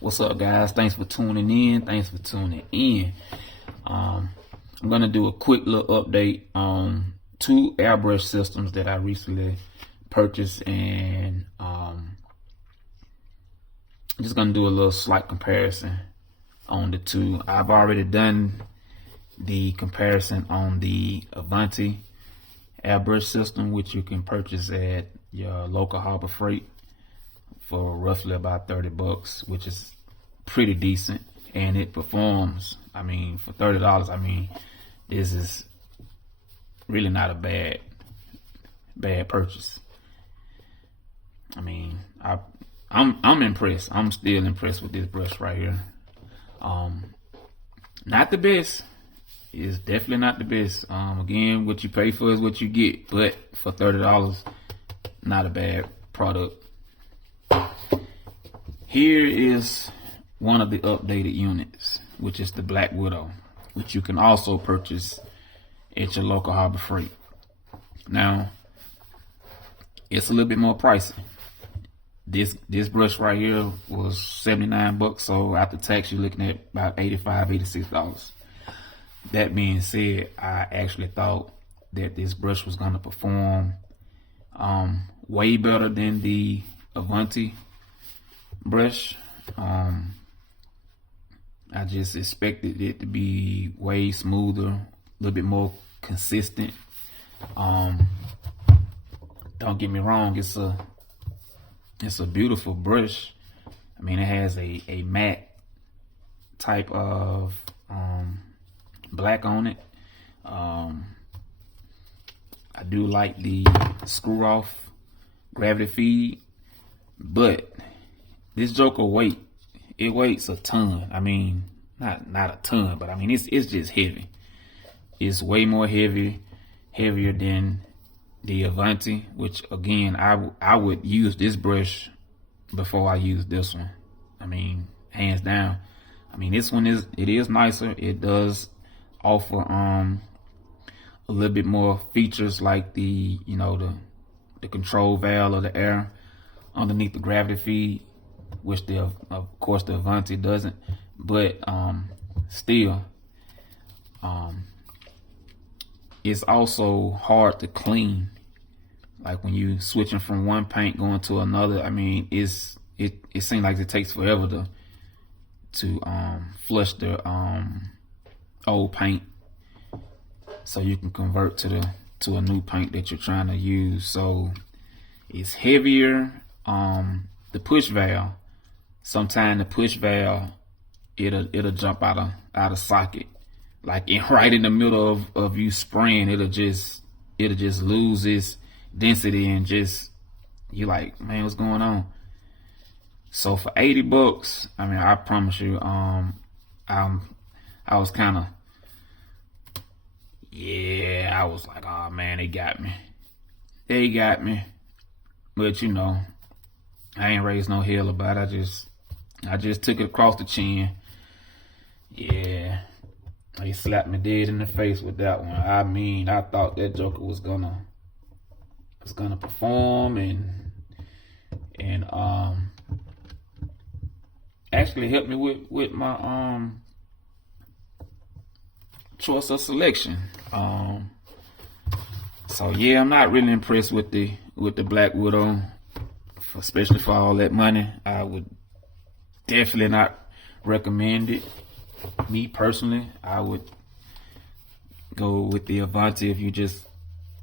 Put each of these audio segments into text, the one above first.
What's up, guys? Thanks for tuning in. I'm gonna do a quick little update on two airbrush systems that I recently purchased, and I'm just gonna do a little slight comparison on the two. I've already done the comparison on the Avanti airbrush system, which you can purchase at your local Harbor Freight for roughly about $30, which is pretty decent, and it performs. I mean, for $30, I mean, this is really not a bad purchase. I mean, I'm impressed. I'm still impressed with this brush right here. Not the best. It's definitely not the best. Again, what you pay for is what you get, but for $30, not a bad product. Here is one of the updated units, which is the Black Widow, which you can also purchase at your local Harbor Freight. Now, it's a little bit more pricey. This brush right here was $79, so after tax you're looking at about $85, $86. That being said, I actually thought that this brush was gonna perform way better than the Avanti brush. I just expected it to be way smoother, a little bit more consistent. Don't get me wrong, it's a beautiful brush. I mean, it has a matte type of black on it. I do like the screw off gravity feed, but this joker weighs a ton. I mean, not a ton, but I mean, it's just heavy. It's way more heavier than the Avanti, which again, I would use this brush before I use this one. I mean, hands down. I mean, this one is nicer. It does offer a little bit more features, like the control valve of the air underneath the gravity feed, which of course the Avanti doesn't. But still, it's also hard to clean. Like when you switching from one paint going to another, I mean, it seems like it takes forever to flush the old paint, so you can convert to a new paint that you're trying to use. So it's heavier. The push valve, sometimes the push valve it'll jump out of socket, like right in the middle of you spraying. It'll just lose its density, and just, you like, man, what's going on? So for $80, I mean, I promise you, I was kind of, I was like, oh man, they got me. But you know, I ain't raised no hell about it. I just took it across the chin. Yeah, he slapped me dead in the face with that one. I mean, I thought that joker was gonna perform and actually help me with my choice of selection. So yeah, I'm not really impressed with the Black Widow, especially for all that money. I would definitely not recommend it. Me personally, I would go with the Avanti if you just,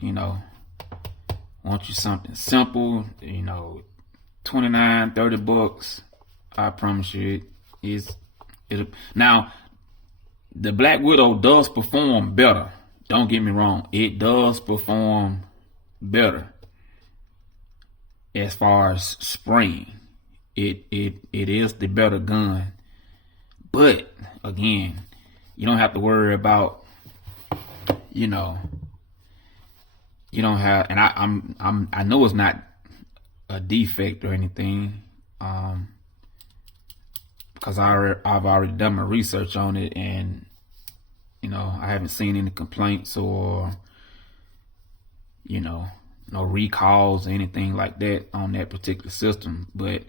want you something simple, $29, $30. I promise you it. Now, the Black Widow does perform better. Don't get me wrong, it does perform better as far as spraying. It is the better gun. But again, you don't have to worry about, you don't have, and I know it's not a defect or anything, because I've already done my research on it, and I haven't seen any complaints or no recalls or anything like that on that particular system. But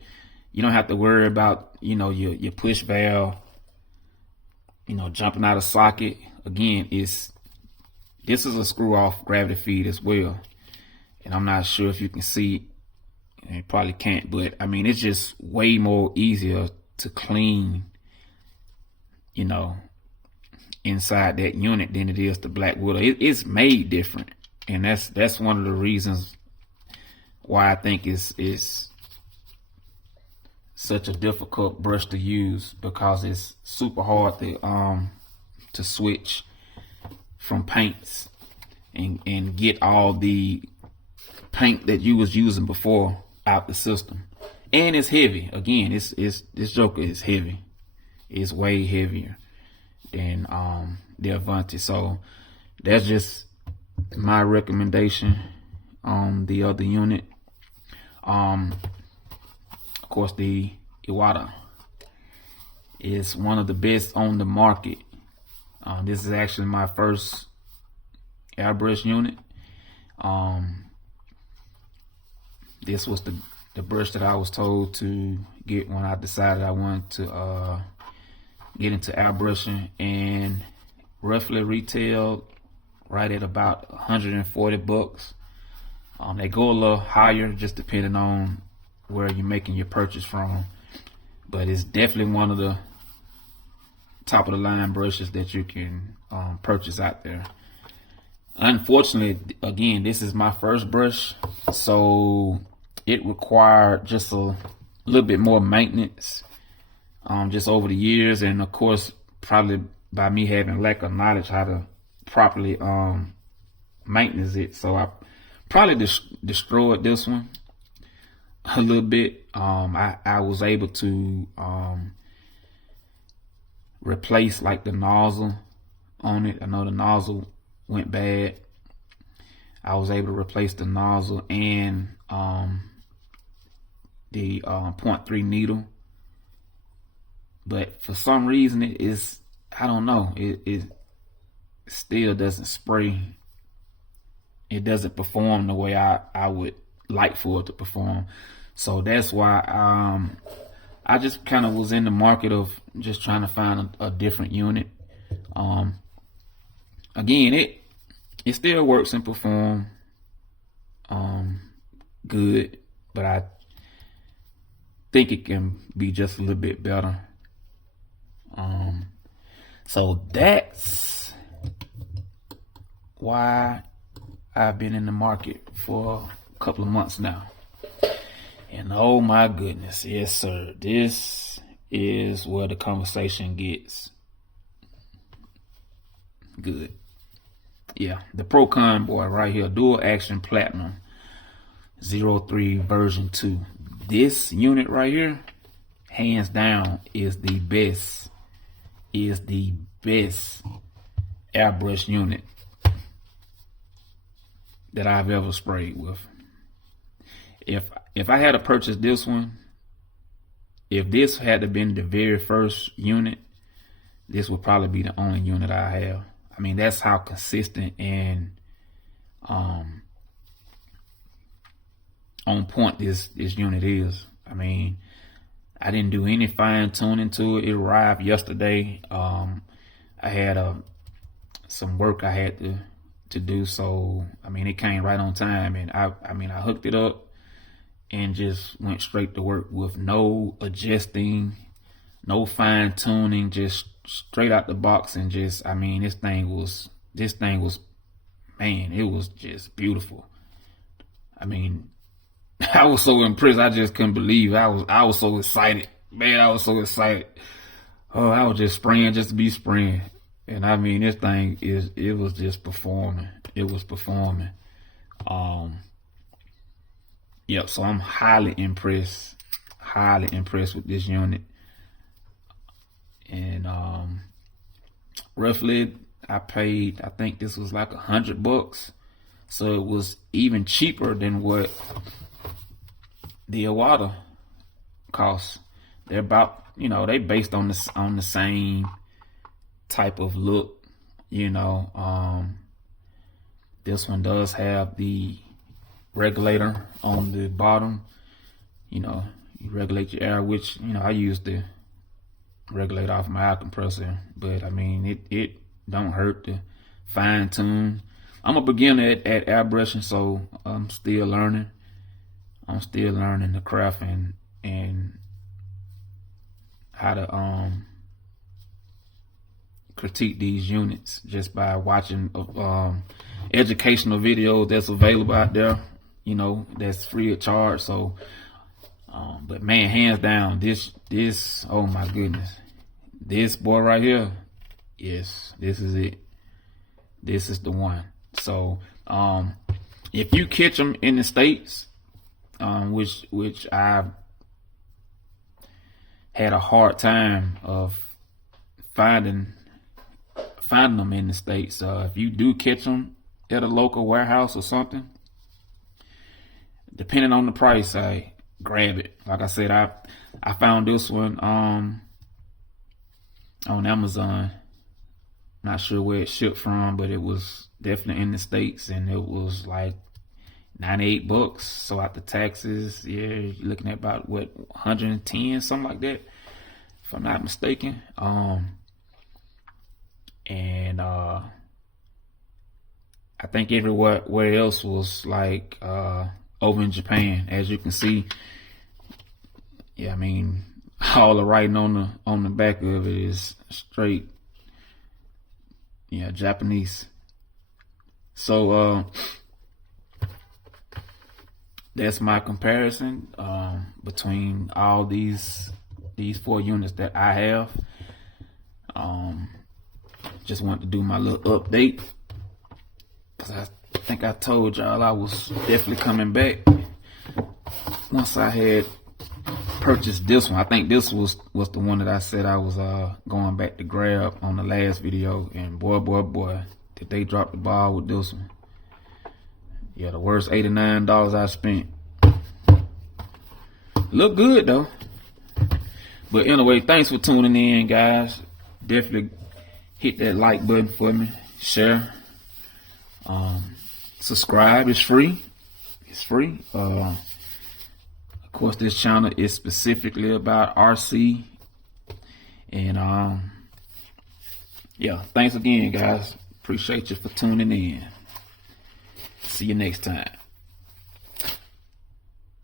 You don't have to worry about, your push valve, jumping out of socket. Again, this is a screw off gravity feed as well. And I'm not sure if you can see, you probably can't, but I mean, it's just way more easier to clean, inside that unit than it is the Black Widow. It's made different. And that's one of the reasons why I think it's such a difficult brush to use, because it's super hard to switch from paints and get all the paint that you was using before out the system. And it's heavy. Again, this Joker is heavy. It's way heavier than the Avanti. So that's just my recommendation on the other unit. Of course, the Iwata is one of the best on the market. This is actually my first airbrush unit. This was the brush that I was told to get when I decided I wanted to get into airbrushing, and roughly retailed right at about 140 bucks. They go a little higher just depending on where you're making your purchase from, but it's definitely one of the top of the line brushes that you can purchase out there. Unfortunately, again, this is my first brush, so it required just a little bit more maintenance just over the years, and of course probably by me having lack of knowledge how to properly maintenance it. So I probably destroyed this one a little bit. I was able to replace like the nozzle on it. I know the nozzle went bad. I was able to replace the nozzle and the 0.3 needle, but for some reason it is, I don't know, it still doesn't spray. It doesn't perform the way I would like for it to perform. So that's why I just kind of was in the market of just trying to find a different unit. Again, it still works and perform good, but I think it can be just a little bit better. So that's why I've been in the market for a couple of months now. And oh my goodness, yes sir, this is where the conversation gets good. Yeah, the Procon boy right here, Dual Action Platinum 03 version 2. This unit right here, hands down, is the best airbrush unit that I've ever sprayed with. If I had to purchase this one, if this had to been the very first unit, this would probably be the only unit I have. I mean, that's how consistent and on point this unit is. I mean, I didn't do any fine tuning to it. It arrived yesterday. I had some work I had to do, so I mean, it came right on time, and I hooked it up and just went straight to work with no adjusting, no fine tuning, just straight out the box. And just, I mean, this thing was, man, it was just beautiful. I mean, I was so impressed. I just couldn't believe it. I was so excited, man. I was so excited. Oh, I was just spraying just to be spraying. And I mean, this thing it was just performing. It was performing. Yep, so I'm highly impressed with this unit. And roughly I paid, I think this was like $100, so it was even cheaper than what the Iwata costs. They're about, they based on the same type of look. This one does have the regulator on the bottom. You You regulate your air, which, you know, I use the regulate off my air compressor, but I mean, it don't hurt to fine tune. I'm a beginner at airbrushing, so I'm still learning. I'm still learning the craft and how to critique these units just by watching educational videos that's available out there, you know, that's free of charge. So but man, hands down, this oh my goodness, this boy right here, yes, this is it. This is the one. So if you catch them in the States, which I've had a hard time of finding them in the States. If you do catch them at a local warehouse or something, depending on the price, I grab it. Like I said, I found this one on Amazon. Not sure where it shipped from, but it was definitely in the States, and it was like $98. So after taxes, yeah, you're looking at about what, 110, something like that, if I'm not mistaken. And I think everywhere else was like over in Japan, as you can see. Yeah, I mean, all the writing on the back of it is straight, yeah, Japanese. So that's my comparison between all these 4 units that I have. Just wanted to do my little update, because I think I told y'all I was definitely coming back once I had purchased this one. I think this was the one that I said I was going back to grab on the last video, and boy, did they drop the ball with this one. Yeah, the worst $89 I spent. Look good though. But anyway, thanks for tuning in, guys. Definitely hit that like button for me, share, subscribe. It's free. It's free. Of course, this channel is specifically about RC. And yeah, thanks again, guys. Appreciate you for tuning in. See you next time.